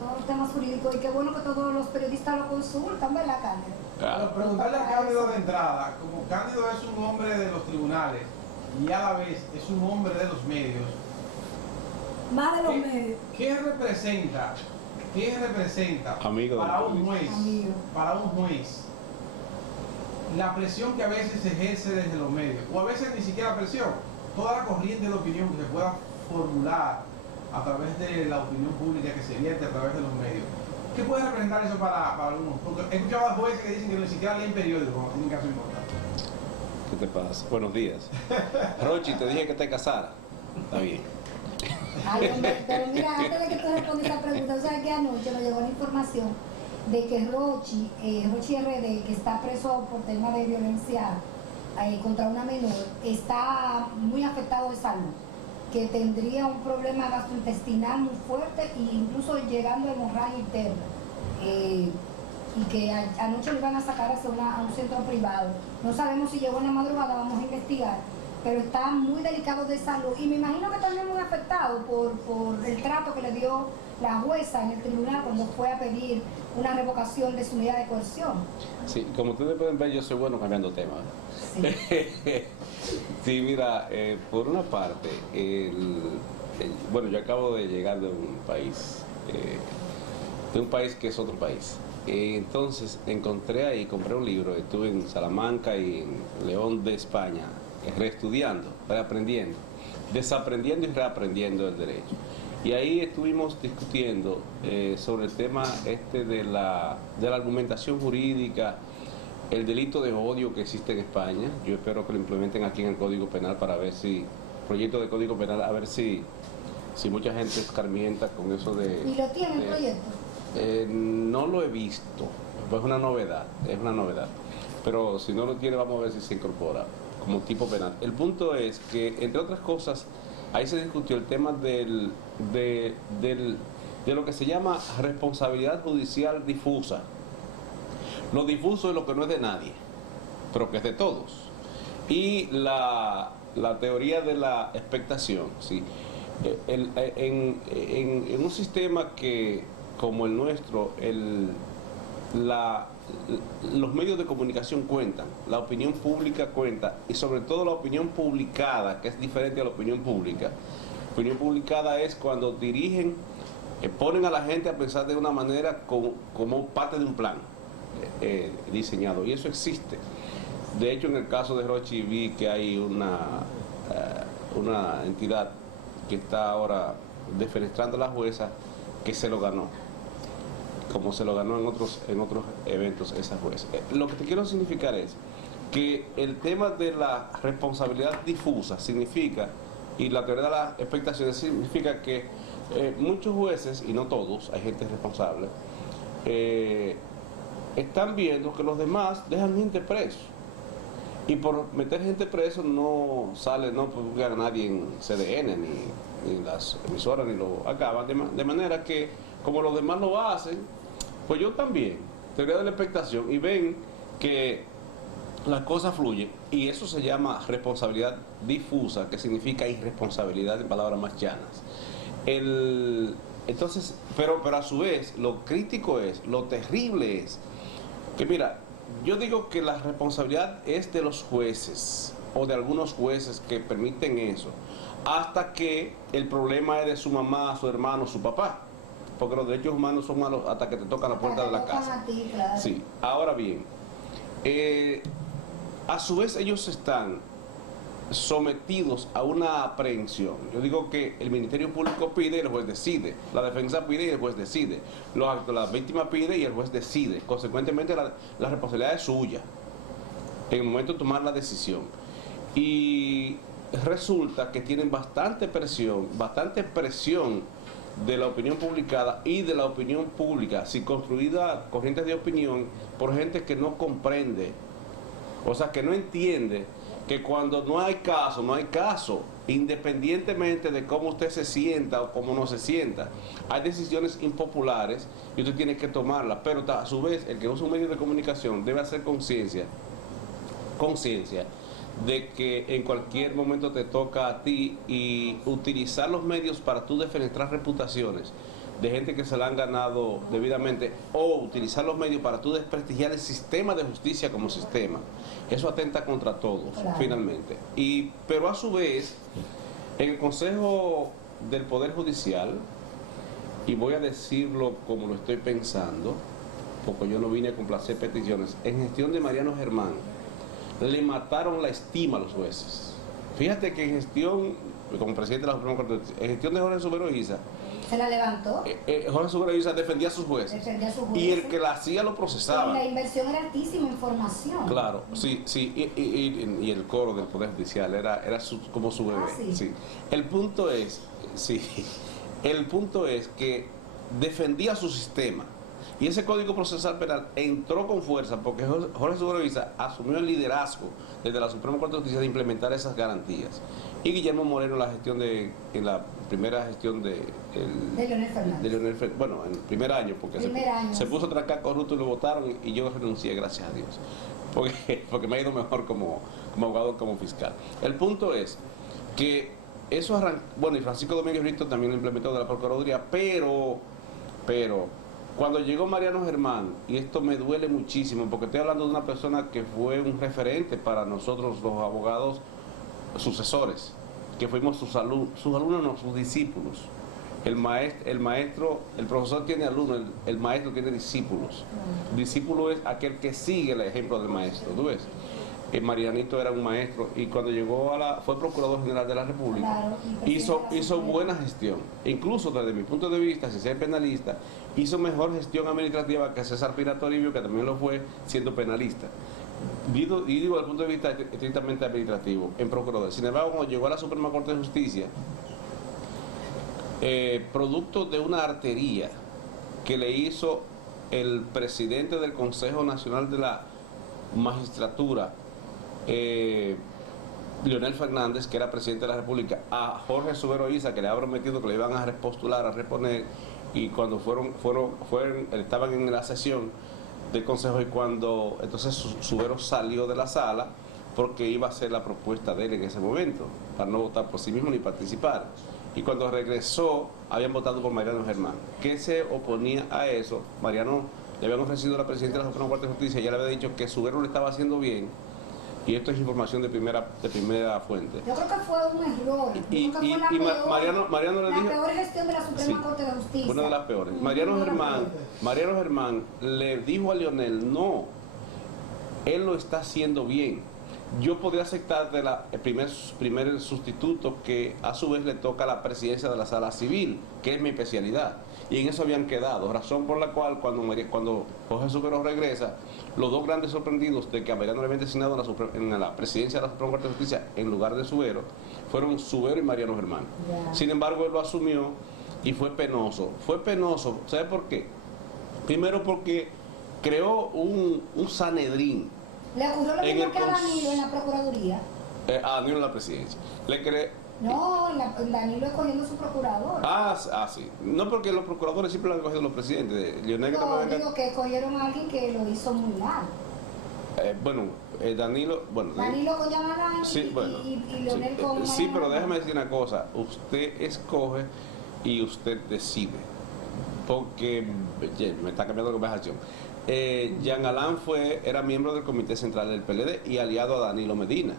todos los temas jurídicos, y qué bueno que todos los periodistas lo consultan, ¿verdad, Cándido? Pero preguntarle a Cándido de entrada, como Cándido es un hombre de los tribunales y a la vez es un hombre de los medios, Más de los medios. ¿qué representa Amigo para del un juez, Amigo. para un juez, la presión que a veces se ejerce desde los medios, o a veces ni siquiera presión, toda la corriente de opinión que se pueda formular a través de la opinión pública que se vierte a través de los medios? ¿Qué puede representar eso para algunos? Porque he escuchado a jueces que dicen que ni siquiera leen periódicos cuando tienen caso importante. ¿Qué te pasa? Buenos días. Rochi, te dije que te casara. Está bien. Ay, hombre, pero mira, antes de que tú respondas esa pregunta, ¿tú sabes que anoche nos llegó la información de que Rochi RD, que está preso por tema de violencia contra una menor, está muy afectado de salud, que tendría un problema gastrointestinal muy fuerte e incluso llegando a hemorragia interna, y que anoche lo iban a sacar hacia a un centro privado. No sabemos si llegó en la madrugada, vamos a investigar, pero está muy delicado de salud, y me imagino que también muy afectado por el trato que le dio la jueza en el tribunal cuando fue a pedir una revocación de su medida de coerción. Sí, como ustedes pueden ver, yo soy bueno cambiando tema. Sí. Sí, mira, por una parte, bueno, yo acabo de llegar de un país que es otro país. Entonces encontré ahí, compré un libro, estuve en Salamanca y en León de España, reestudiando, reaprendiendo, desaprendiendo y reaprendiendo el derecho. Y ahí estuvimos discutiendo sobre el tema de la argumentación jurídica, el delito de odio que existe en España. Yo espero que lo implementen aquí en el Código Penal para ver si, proyecto de Código Penal, a ver si mucha gente escarmienta con eso de... ¿Y lo tiene el proyecto? No lo he visto, es una novedad, pero si no lo tiene vamos a ver si se incorpora como tipo penal. El punto es que, entre otras cosas, ahí se discutió el tema de lo que se llama responsabilidad judicial difusa. Lo difuso es lo que no es de nadie, pero que es de todos. Y la teoría de la expectación, ¿sí? En un sistema como el nuestro, los medios de comunicación cuentan, la opinión pública cuenta, y sobre todo la opinión publicada, que es diferente a la opinión pública. La opinión publicada es cuando dirigen, ponen a la gente a pensar de una manera como parte de un plan diseñado, y eso existe. De hecho, en el caso de Rochi vi que hay una entidad que está ahora defenestrando a la jueza, que se lo ganó, como se lo ganó en otros eventos esa jueza. Lo que te quiero significar es que el tema de la responsabilidad difusa significa, y la teoría de las expectaciones significa que muchos jueces, y no todos, hay gente responsable, están viendo que los demás dejan gente preso, y por meter gente preso no publica a nadie en CDN ni en las emisoras, ni lo acaban, de manera que como los demás lo hacen, pues yo también, teoría de la expectación, y ven que las cosas fluyen, y eso se llama responsabilidad difusa, que significa irresponsabilidad en palabras más llanas. Entonces, pero a su vez, lo crítico es, lo terrible es, que mira, yo digo que la responsabilidad es de los jueces, o de algunos jueces que permiten eso, hasta que el problema es de su mamá, su hermano, su papá. Porque los derechos humanos son malos hasta que te tocan la puerta de la casa. Sí. Ahora bien, a su vez ellos están sometidos a una aprehensión. Yo digo que el Ministerio Público pide y el juez decide, la defensa pide y el juez decide, la víctima pide y el juez decide. Consecuentemente la responsabilidad es suya en el momento de tomar la decisión. Y resulta que tienen bastante presión de la opinión publicada y de la opinión pública, si construida corrientes de opinión por gente que no comprende, o sea, que no entiende que cuando no hay caso, independientemente de cómo usted se sienta o cómo no se sienta, hay decisiones impopulares y usted tiene que tomarlas, pero a su vez el que usa un medio de comunicación debe hacer conciencia de que en cualquier momento te toca a ti, y utilizar los medios para tú defenestrar reputaciones de gente que se la han ganado debidamente, o utilizar los medios para tú desprestigiar el sistema de justicia como sistema. Eso atenta contra todos, Claro. finalmente. Pero a su vez, en el Consejo del Poder Judicial, y voy a decirlo como lo estoy pensando, porque yo no vine a complacer peticiones, en gestión de Mariano Germán, le mataron la estima a los jueces. Fíjate que en gestión, como presidente de la Suprema Corte, en gestión de Jorge Subero Isa, Se la levantó, Jorge Subero Isa defendía a sus jueces. defendía a sus Y el jueces. que la hacía lo Y procesaba. la inversión era altísima en formación. Claro, sí, y el coro del Poder Judicial era como su bebé. Ah, sí. El punto es, el punto es que defendía su sistema. Y ese Código Procesal Penal entró con fuerza porque Jorge Subero Isa asumió el liderazgo desde la Suprema Corte de Justicia de implementar esas garantías. Y Guillermo Moreno en la primera gestión de Leonel Fernández. Bueno, en el primer año, porque se puso a trancar corrupto y lo votaron y yo renuncié, gracias a Dios. Porque me ha ido mejor como abogado, como fiscal. El punto es que eso arrancó, bueno, y Francisco Domínguez Brito también lo implementó de la Procuraduría, pero cuando llegó Mariano Germán, y esto me duele muchísimo, porque estoy hablando de una persona que fue un referente para nosotros los abogados sucesores, que fuimos sus alumnos, no, sus discípulos. El profesor tiene alumnos, el maestro tiene discípulos. Discípulo es aquel que sigue el ejemplo del maestro, ¿tú ves? Marianito era un maestro y cuando llegó fue Procurador General de la República, Claro, y hizo buena gestión. Incluso desde mi punto de vista, si ser penalista, hizo mejor gestión administrativa que César Pina Toribio, que también lo fue siendo penalista. Y digo desde el punto de vista estrictamente administrativo, en Procurador. Sin embargo, cuando llegó a la Suprema Corte de Justicia, producto de una artería que le hizo el presidente del Consejo Nacional de la Magistratura, Leonel Fernández, que era presidente de la República, a Jorge Subero Isa, que le había prometido que le iban a repostular, a reponer, y cuando estaban en la sesión del Consejo, y cuando entonces Subero salió de la sala porque iba a hacer la propuesta de él en ese momento, para no votar por sí mismo ni participar. Y cuando regresó, habían votado por Mariano Germán, que se oponía a eso. Mariano le habían ofrecido a la presidenta de la Suprema Corte de Justicia, y ella le había dicho que Subero lo estaba haciendo bien, y esto es información de primera fuente. Yo creo que fue un error. Y Mariano le dijo, la peor gestión de la Suprema sí, Corte de Justicia. una de las peores. Mariano Germán le dijo a Leonel, no, él lo está haciendo bien. Yo podría aceptar el primer sustituto, que a su vez le toca la presidencia de la Sala Civil, que es mi especialidad. Y en eso habían quedado, razón por la cual cuando Jorge Subero regresa, los dos grandes sorprendidos de que a Mariano le habían designado en la presidencia de la Suprema Corte de Justicia en lugar de Subero, fueron Subero y Mariano Germán. Yeah. Sin embargo, él lo asumió y fue penoso. Fue penoso, ¿sabe por qué? Primero porque creó un Sanedrín. Le ocurrió lo En mismo el que a Danilo en la Procuraduría. A Danilo en la presidencia. No, Danilo escogiendo su procurador. Sí. No, porque los procuradores siempre lo han cogido los presidentes. Leonel, No, digo que escogieron a alguien que lo hizo muy mal. Danilo con Yamalán sí, bueno, y Leonel sí, con sí, pero Mariano. déjame decir una cosa. Usted escoge y usted decide. Porque me está cambiando la conversación. Jean Alain era miembro del Comité Central del PLD y aliado a Danilo Medina,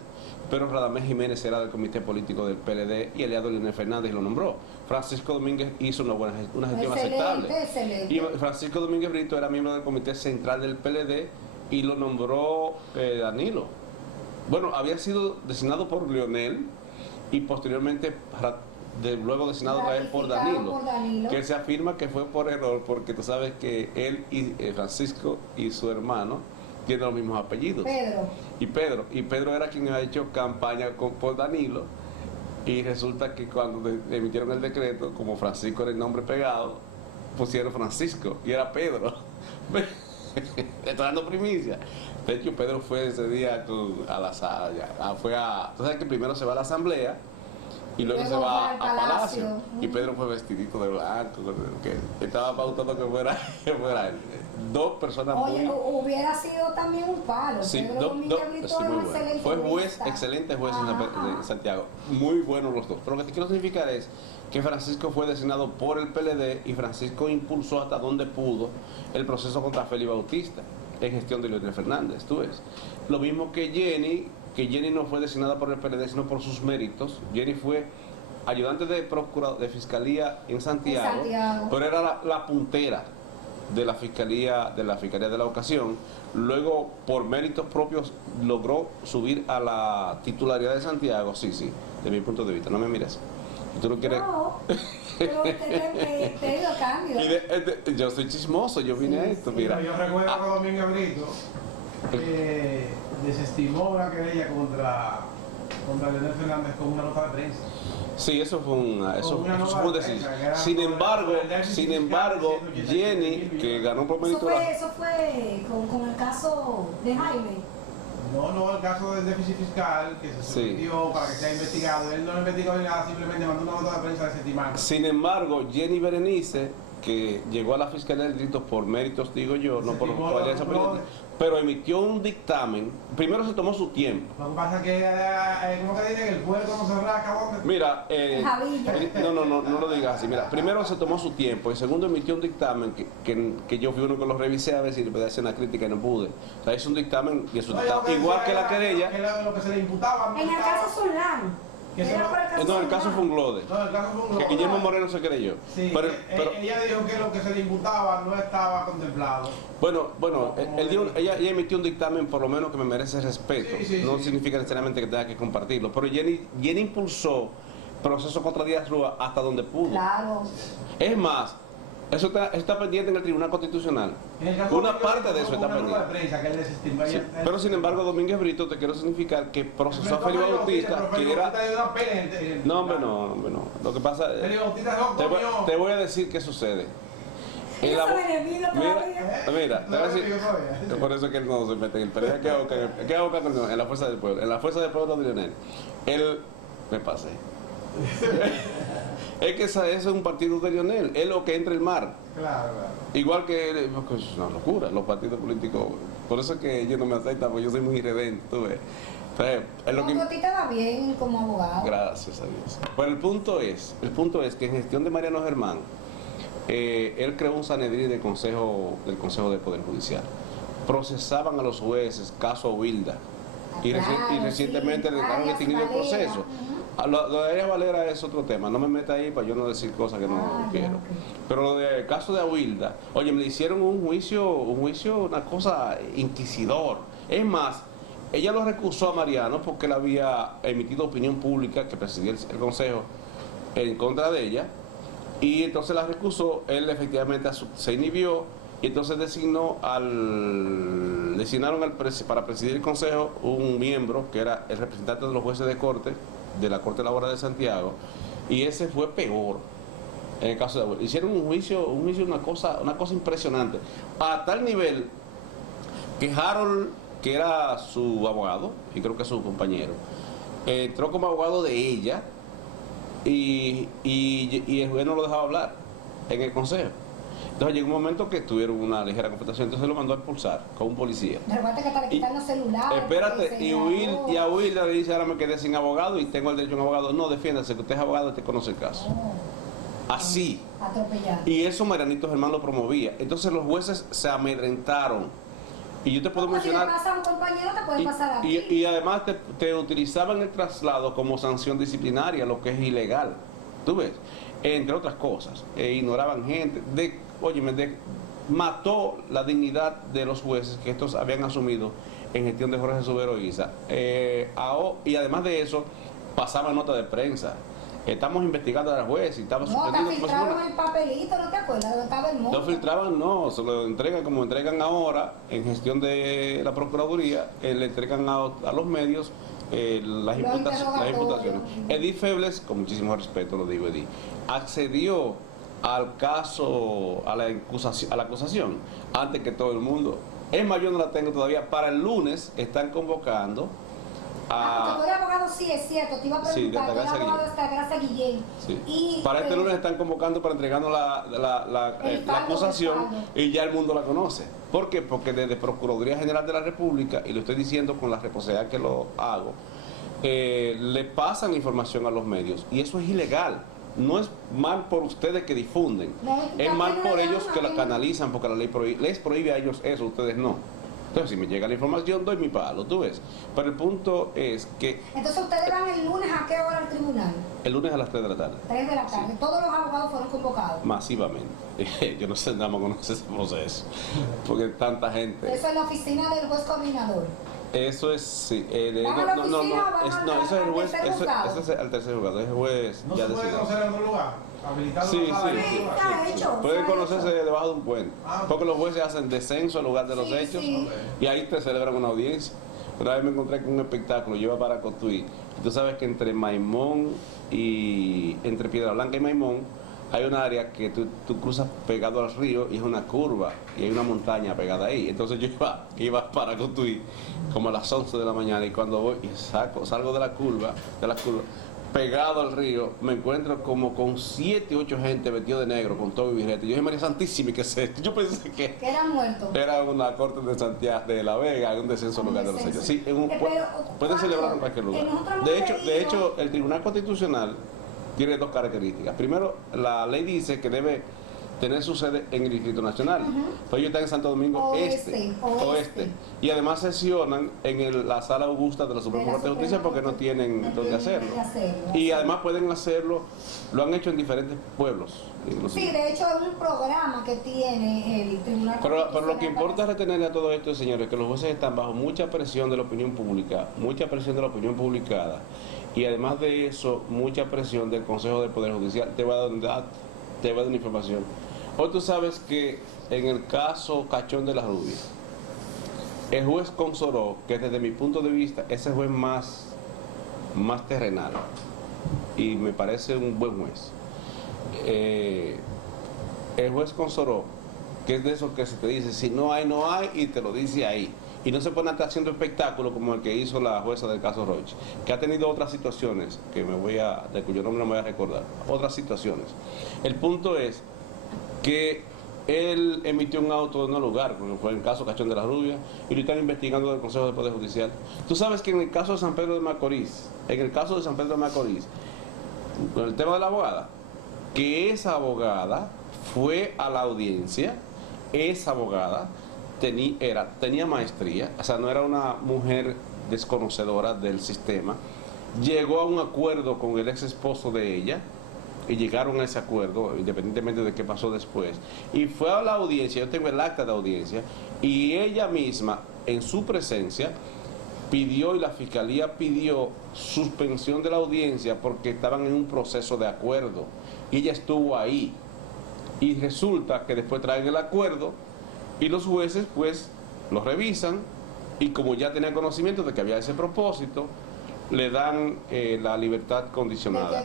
pero Radamés Jiménez era del Comité Político del PLD y aliado a Leonel Fernández y lo nombró. Francisco Domínguez hizo una gestión aceptable. Excelente. Y Francisco Domínguez Brito era miembro del Comité Central del PLD y lo nombró Danilo. Bueno, había sido designado por Leonel y posteriormente luego designado otra vez por Danilo, que se afirma que fue por error, porque tú sabes que él y Francisco y su hermano tienen los mismos apellidos. Y Pedro era quien había hecho campaña por Danilo, y resulta que cuando emitieron el decreto, como Francisco era el nombre pegado, pusieron Francisco y era Pedro. Estoy dando primicia. De hecho, Pedro fue ese día a la sala. Tú sabes que primero se va a la asamblea y luego se Luego va va a al Palacio. Palacio. Y Pedro fue vestidito de blanco, que estaba pautando que fuera, que fuera él. Dos personas Oye, muy... hubiera sido también un palo. Sí, Pedro Domínguez Brito sí, es muy un bueno. excelente Fue juez, jurista. excelente juez Ajá. en Santiago. Muy buenos los dos. Pero lo que te quiero significar es que Francisco fue designado por el PLD y Francisco impulsó hasta donde pudo el proceso contra Félix Bautista en gestión de Leonel Fernández. Tú ves. Lo mismo que Jenny no fue designada por el PLD, sino por sus méritos. Jenny fue ayudante de fiscalía en Santiago, pero era la puntera de la fiscalía de la ocasión. Luego, por méritos propios, logró subir a la titularidad de Santiago. Sí, de mi punto de vista. No me mires. Tú no quieres. No, pero te he ido a cambio. Yo soy chismoso, yo vine a esto, mira. Yo recuerdo que Domínguez Brito desestimó una querella contra Leonel Fernández con una nota de prensa. Sí, eso fue eso fue un decir. Sin embargo, Jenny, que ganó por mérito. Eso fue con el caso de Jaime. No, el caso del déficit fiscal que se sometió para que sea investigado. Él no investigó ni nada, simplemente mandó una nota de prensa desestimando. Sin embargo, Jenny Berenice, que llegó a la Fiscalía del Distrito por méritos, digo yo, no por alianza política, pero emitió un dictamen. Primero se tomó su tiempo. Lo que pasa es que, como que dicen, el puerco no se rasca. Mira, no lo digas así. Mira, primero se tomó su tiempo y segundo emitió un dictamen que yo fui uno que lo revisé a ver si le podía hacer una crítica y no pude. O sea, es un dictamen y es un dictamen igual que la querella. Lo que se le imputaba. En el caso Solán. No, el caso fue un glode. No, el caso fue un glode. Que Guillermo Moreno se creyó. Sí, ella dijo que lo que se le imputaba no estaba contemplado. Bueno, ella emitió un dictamen por lo menos que me merece respeto. No significa necesariamente que tenga que compartirlo. Pero Jenny impulsó proceso contra Díaz Rúa hasta donde pudo. Claro. Es más, eso está pendiente en el Tribunal Constitucional. Una parte de eso está pendiente. Sí, pero sin embargo, Domínguez Brito, te quiero significar que procesó a Félix Bautista, que era... No, hombre, no. Lo que pasa es... Te voy a decir qué sucede. Mira, te voy a decir, por eso es que él no se mete en el PLD. ¿Qué hago en la Fuerza del Pueblo? En la Fuerza del Pueblo de Lionel. Él... Me pasé. Es que ese es un partido de Lionel, es lo que entra el mar. Claro. Igual que es una locura, los partidos políticos. Por eso es que ellos no me aceptan, porque yo soy muy irredente, tú ves. Entonces, es lo que... a ti te va bien como abogado. Gracias a Dios. Pero el punto es que en gestión de Mariano Germán, él creó un Sanedrín del Consejo del Poder Judicial. Procesaban a los jueces, caso Wilda. Y recientemente le dejaron extinguido el proceso. Lo de Arias Valera es otro tema, no me meta ahí para yo no decir cosas que no quiero. Pero lo del caso de Awilda, oye, me le hicieron un juicio, una cosa inquisidor. Es más, ella lo recusó a Mariano porque él había emitido opinión pública que presidía el consejo en contra de ella, y entonces la recusó. Él efectivamente se inhibió y entonces designaron para presidir el consejo un miembro que era el representante de los jueces de corte de la Corte Laboral de Santiago, y ese fue peor en el caso de Abuelo. Hicieron un juicio, una cosa impresionante, a tal nivel que Harold, que era su abogado, y creo que su compañero, entró como abogado de ella, y el juez no lo dejaba hablar en el consejo. Entonces llegó un momento que tuvieron una ligera confrontación, entonces lo mandó a expulsar con un policía. Recuerda que para quitar los celulares. Espérate, y a Will le dice, ahora me quedé sin abogado y tengo el derecho a un abogado. No, defiéndase, que usted es abogado y te conoce el caso. Así. Atropellado. Y eso Marianito Germán lo promovía. Entonces los jueces se amedrentaron. Y yo te puedo mencionar... Si le pasa a un compañero, te puede pasar a ti. Y además te utilizaban el traslado como sanción disciplinaria, lo que es ilegal. ¿Tú ves? Entre otras cosas. Ignoraban gente. Mató la dignidad de los jueces que estos habían asumido en gestión de Jorge Subero Isa. Y además de eso, pasaban nota de prensa. Estamos investigando a la juez y estaba suspendido. No, te filtraron el papelito, ¿no te acuerdas? Estaba el monto. Lo filtraban, no, se lo entregan como entregan ahora en gestión de la Procuraduría, le entregan a los medios las imputaciones. Edith Febles, con muchísimo respeto lo digo, Edith, accedió al caso, a la acusación, antes que todo el mundo. Es más, yo no la tengo todavía. Para el lunes están convocando Porque tú eres abogado, sí, es cierto. Te iba a Sí, de preguntar, tú eres Altagracia abogado de Altagracia Guillén. Sí. Y, Para este lunes están convocando para entregarnos la acusación fallo. y ya el mundo la conoce. ¿Por qué? Porque desde Procuraduría General de la República, y lo estoy diciendo con la responsabilidad que lo hago, le pasan información a los medios y eso es ilegal. No es mal por ustedes que difunden, No, es mal por ellos que la no. canalizan, porque la ley les prohíbe a ellos eso, ustedes no. Entonces, si me llega la información, doy mi palo, tú ves. Pero el punto es que Entonces, ¿ustedes van el lunes a qué hora al tribunal? el lunes a las 3 de la tarde, 3 de la tarde. Sí. Todos los abogados fueron convocados. masivamente. Yo no sé, nada más conoce ese proceso, porque tanta gente. Eso es la oficina del juez coordinador. Eso es, sí. ¿Van a la oficina o van No, eso es el al juez, tercer juzgado? eso es el tercer juzgado, es el juez No ya se puede designado. conocer en otro lugar. Habilitado Sí, en la sala sí, de sí. lectura. Está hecho. Pueden está conocerse hecho. debajo de un puente, Ah. porque los jueces hacen descenso al lugar de los Sí, hechos sí. y ahí te celebran una audiencia. Una vez me encontré con un espectáculo, yo iba para Cotuí, y tú sabes que entre Maimón y entre Piedra Blanca y Maimón hay un área que tú cruzas pegado al río y es una curva y hay una montaña pegada ahí. Entonces yo iba para Cotuí como a las 11 de la mañana y cuando voy y salgo de la curva, pegado al río, me encuentro como con 7, 8 gente vestido de negro, con todo y birrete. Yo dije, María Santísima, ¿y qué es esto? Yo pensé que Que eran muertos. era una corte de Santiago de La Vega, un descenso Un lugar de los descenso. hechos. Sí, pueden ¿cuándo? celebrar en cualquier lugar. Nosotros hemos De hecho, leído- el Tribunal Constitucional tiene 2 características. Primero, la ley dice que debe tener su sede en el Distrito Nacional. Pues ellos están en Santo Domingo Oeste. Y además sesionan en la Sala Augusta de la Suprema Corte de Justicia porque no tienen dónde hacerlo. Y además pueden hacerlo, lo han hecho en diferentes pueblos. Sí, de hecho es un programa que tiene el Tribunal Pero lo que Constitucional importa para- retener a todo esto, señores, que los jueces están bajo mucha presión de la opinión pública, mucha presión de la opinión publicada, y además de eso, mucha presión del Consejo del Poder Judicial. Te voy a dar una información. Hoy tú sabes que en el caso Cachón de la Rubia, el juez Consoró, que desde mi punto de vista es el juez más terrenal, y me parece un buen juez, el juez Consoró, que es de esos que se te dice, si no hay, no hay, y te lo dice ahí. Y no se pone a estar haciendo espectáculo como el que hizo la jueza del caso Roche, que ha tenido otras situaciones, de cuyo nombre no me voy a recordar, otras situaciones. El punto es que él emitió un auto en un lugar, como fue el caso Cachón de la Rubia, y lo están investigando del Consejo del Poder Judicial. Tú sabes que en el caso de San Pedro de Macorís, con el tema de la abogada, que esa abogada fue a la audiencia, esa abogada tenía maestría, o sea, no era una mujer desconocedora del sistema, llegó a un acuerdo con el ex esposo de ella, y llegaron a ese acuerdo, independientemente de qué pasó después, y fue a la audiencia, yo tengo el acta de audiencia, y ella misma, en su presencia, pidió, y la fiscalía pidió suspensión de la audiencia porque estaban en un proceso de acuerdo, y ella estuvo ahí, y resulta que después traen el acuerdo, y los jueces pues lo revisan, y como ya tenían conocimiento de que había ese propósito, le dan la libertad condicionada.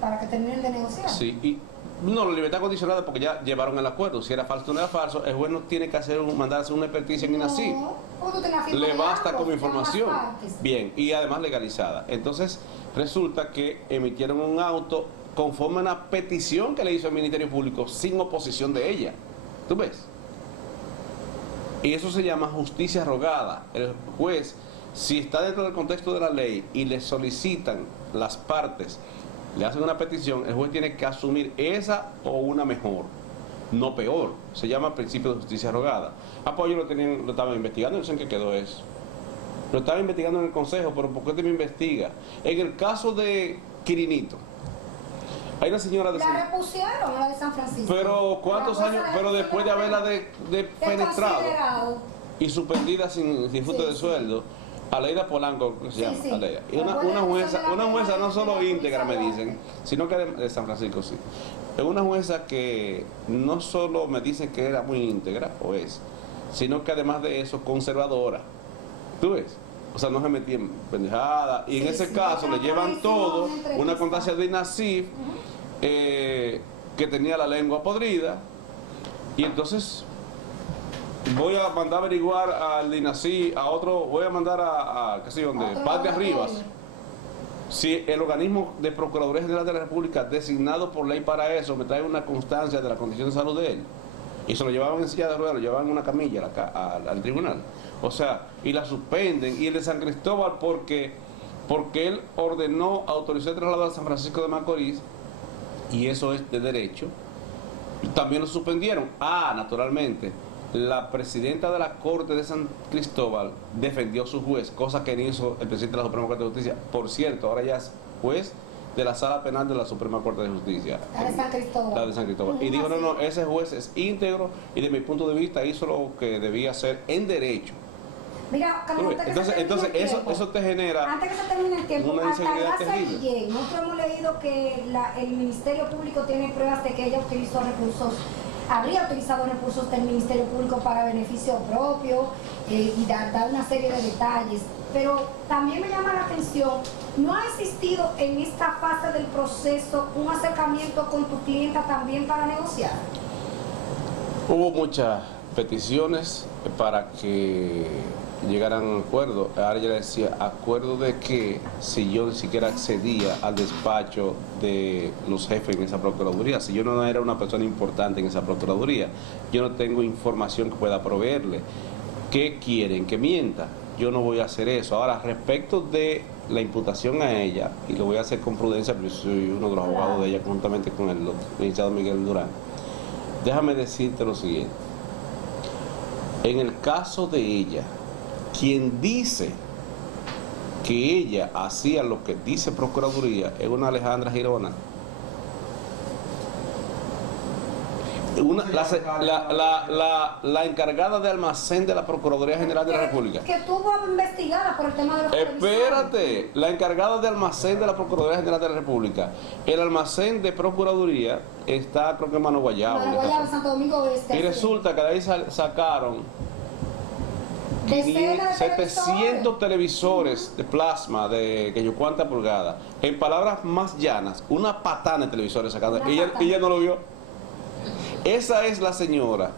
Para que terminen de negociar. Sí, y no, la libertad condicionada porque ya llevaron el acuerdo. Si era falso o no era falso, el juez no tiene que mandar a hacer una experticia en INACIF. Porque tú tienes la firma Le de basta ambos, como información. ambas partes. Bien, y además legalizada. Entonces, resulta que emitieron un auto conforme a una petición que le hizo el Ministerio Público sin oposición de ella. ¿Tú ves? Y eso se llama justicia rogada. El juez, si está dentro del contexto de la ley y le solicitan las partes, le hacen una petición, el juez tiene que asumir esa o una mejor, no peor. Se llama principio de justicia rogada. Pues yo lo estaba investigando, no sé en qué quedó eso. Lo estaba investigando en el Consejo, pero ¿por qué te me investiga? En el caso de Quirinito, hay una señora de La repusieron, la de San Francisco. pero ¿cuántos La años? jueza Pero de- después de haberla penetrado Desconsiderado. y suspendida sin fruto Sí, de sí. sueldo, Aleida Polanco, que se Sí, llama sí. Aleida. Y La una jueza jueza no solo de la íntegra, me provincia dicen, Duarte. sino que de San Francisco, sí. Es una jueza que no solo me dicen que era muy íntegra, o es, sino que además de eso, conservadora. ¿Tú ves? O sea, no se metía en pendejada. Y en Sí, ese sí, caso le nosotros llevan hicimos todo, una entrevista. una constancia de INACIF, que tenía la lengua podrida, y entonces voy a mandar a averiguar al DINASI, a otro, voy a mandar a qué sé yo, dónde, Patria Rivas, si el organismo de Procuraduría General de la República designado por ley para eso me trae una constancia de la condición de salud de él, y se lo llevaban en silla de ruedas, lo llevaban en una camilla al tribunal, o sea, y la suspenden, y el de San Cristóbal porque él ordenó, autorizó el traslado a San Francisco de Macorís, y eso es de derecho, también lo suspendieron. Naturalmente, la presidenta de la Corte de San Cristóbal defendió a su juez, cosa que no hizo el presidente de la Suprema Corte de Justicia. Por cierto, ahora ya es juez de la Sala Penal de la Suprema Corte de Justicia. La de San Cristóbal. La de San Cristóbal. Y dijo, no, ese juez es íntegro y de mi punto de vista hizo lo que debía hacer en derecho. Mira, Carlos, Entonces eso te genera antes que se termine el tiempo, una inseguridad terrible. Guillén, nosotros hemos leído que el Ministerio Público tiene pruebas de que ella utilizó recursos, habría utilizado recursos del Ministerio Público para beneficio propio y dar una serie de detalles. Pero también me llama la atención, ¿no ha existido en esta fase del proceso un acercamiento con tu clienta también para negociar? Hubo muchas peticiones para que llegaran a un acuerdo. Ahora ya le decía, acuerdo de que si yo ni siquiera accedía al despacho de los jefes en esa procuraduría, si yo no era una persona importante en esa procuraduría, yo no tengo información que pueda proveerle. ¿Qué quieren? ¿Que mienta? Yo no voy a hacer eso. Ahora, respecto de la imputación a ella, y lo voy a hacer con prudencia, porque soy uno de los abogados de ella, conjuntamente con el licenciado Miguel Durán, déjame decirte lo siguiente. En el caso de ella, quien dice que ella hacía lo que dice Procuraduría es una Alejandra Girona. La encargada de almacén de la Procuraduría General de la República. Que estuvo investigada por el tema de los Espérate, la encargada de almacén de la Procuraduría General de la República. El almacén de Procuraduría está, creo que en Mano Guayabo. Santo Domingo Oeste. Y resulta que de ahí sacaron 700 televisores de plasma de que yo cuánta pulgada. En palabras más llanas, una patana de televisores sacando. Ella no lo vio. Esa es la señora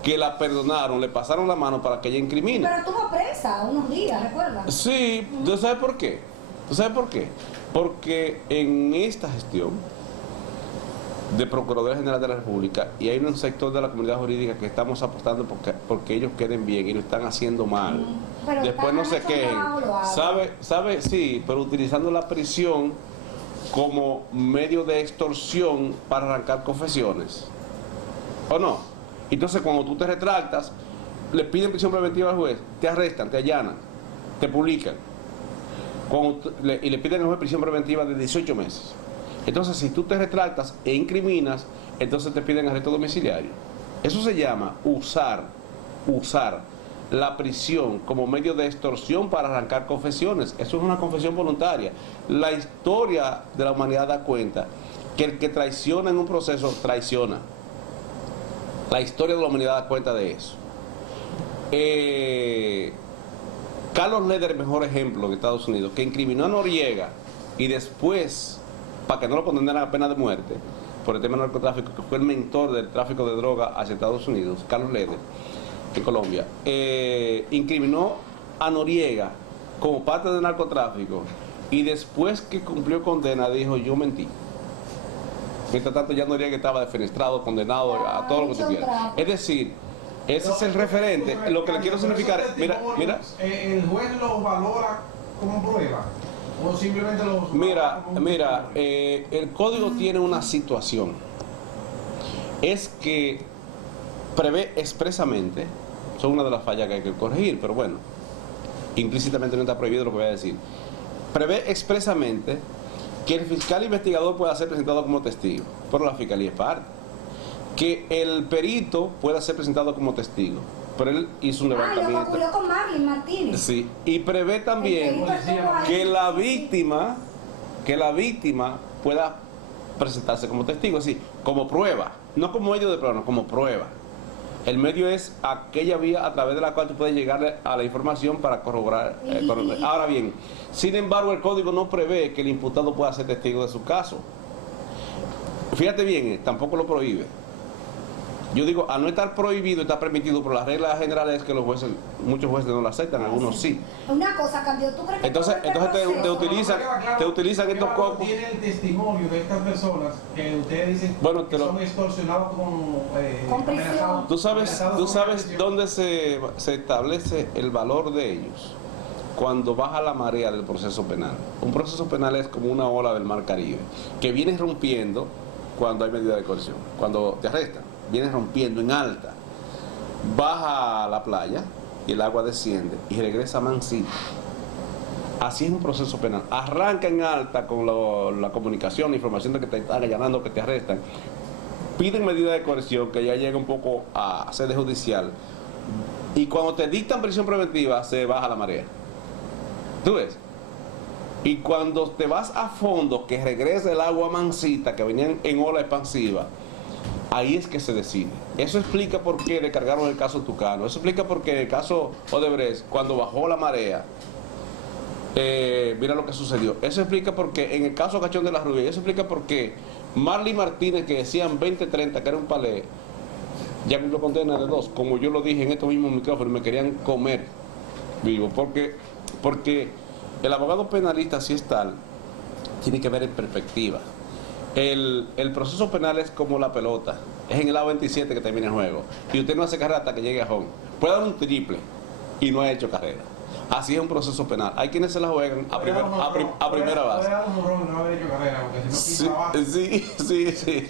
que la perdonaron, le pasaron la mano para que ella incrimine. Pero estuvo presa unos días, ¿recuerdas? Sí, ¿tú sabes por qué? ¿Tú sabes por qué? Porque en esta gestión de Procuraduría General de la República, y hay un sector de la comunidad jurídica que estamos apostando porque ellos queden bien y lo están haciendo mal. Pero después no se quejen. ¿Sabe? Sí, pero utilizando la prisión como medio de extorsión para arrancar confesiones. ¿O no? Entonces cuando tú te retractas, le piden prisión preventiva al juez, te arrestan, te allanan, te publican. Y le piden al juez prisión preventiva de 18 meses. Entonces, si tú te retractas e incriminas, entonces te piden arresto domiciliario. Eso se llama usar la prisión como medio de extorsión para arrancar confesiones. Eso es una confesión voluntaria. La historia de la humanidad da cuenta que el que traiciona en un proceso, traiciona. La historia de la humanidad da cuenta de eso. Carlos Leder, mejor ejemplo en Estados Unidos, que incriminó a Noriega y después, para que no lo condenaran a pena de muerte por el tema del narcotráfico, que fue el mentor del tráfico de droga hacia Estados Unidos, Carlos Leder, en Colombia, incriminó a Noriega como parte del narcotráfico y después que cumplió condena dijo, yo mentí. Mientras tanto ya Noriega estaba defenestrado, condenado a todo lo que tú quieras. Es decir, ese es el referente. Lo que le quiero significar, mira. ¿El juez los valora como prueba? ¿O simplemente los... Mira, el código tiene una situación. Es que prevé expresamente, son una de las fallas que hay que corregir, pero bueno, implícitamente no está prohibido lo que voy a decir. Prevé expresamente que el fiscal investigador pueda ser presentado como testigo, pero la fiscalía es parte. Que el perito pueda ser presentado como testigo, pero él hizo un levantamiento. Lo que ocurrió con Marlene Martínez. Sí, y prevé también que la víctima pueda presentarse como testigo, es decir, como prueba, no como medio de prueba, no, como prueba. El medio es aquella vía a través de la cual tú puedes llegar a la información para corroborar. Ahora bien, sin embargo, el código no prevé que el imputado pueda ser testigo de su caso. Fíjate bien, tampoco lo prohíbe. Yo digo, al no estar prohibido, está permitido, pero la regla general es que los jueces, muchos jueces no lo aceptan, algunos sí. Una cosa cambió, ¿tú crees que Entonces, todo este proceso- te utilizan estos cocos. Tiene el testimonio de estas personas que ustedes dicen Bueno, que son extorsionados Con prisión. amenazados. Tú amenazados sabes con dónde se establece el valor de ellos. Cuando baja la marea del proceso penal. Un proceso penal es como una ola del mar Caribe, que viene rompiendo cuando hay medida de coerción. Cuando te arrestan, viene rompiendo en alta. Baja a la playa y el agua desciende y regresa mansita. Así es un proceso penal. Arranca en alta con la comunicación, la información de que te están allanando, que te arrestan. Piden medida de coerción, que ya llega un poco a sede judicial. Y cuando te dictan prisión preventiva, se baja la marea. ¿Tú ves? Y cuando te vas a fondo, que regresa el agua mansita, que venían en ola expansiva, ahí es que se decide. Eso explica por qué le cargaron el caso Tucano. Eso explica por qué el caso Odebrecht, cuando bajó la marea, mira lo que sucedió. Eso explica por qué en el caso Cachón de la Rubia, eso explica por qué Marley Martínez, que decían 20-30, que era un palé, ya cumplió condena de 2, como yo lo dije en estos mismos micrófonos, me querían comer vivo, porque el abogado penalista, si es tal, tiene que ver en perspectiva. El proceso penal es como la pelota, es en el lado 27 que termina el juego, y usted no hace carrera hasta que llegue a home. Puede dar un triple y no ha hecho carrera. Así es un proceso penal. Hay quienes se la juegan a primera base. Puede dar un honrón y no haber hecho carrera, porque si no, Sí, sí, sí.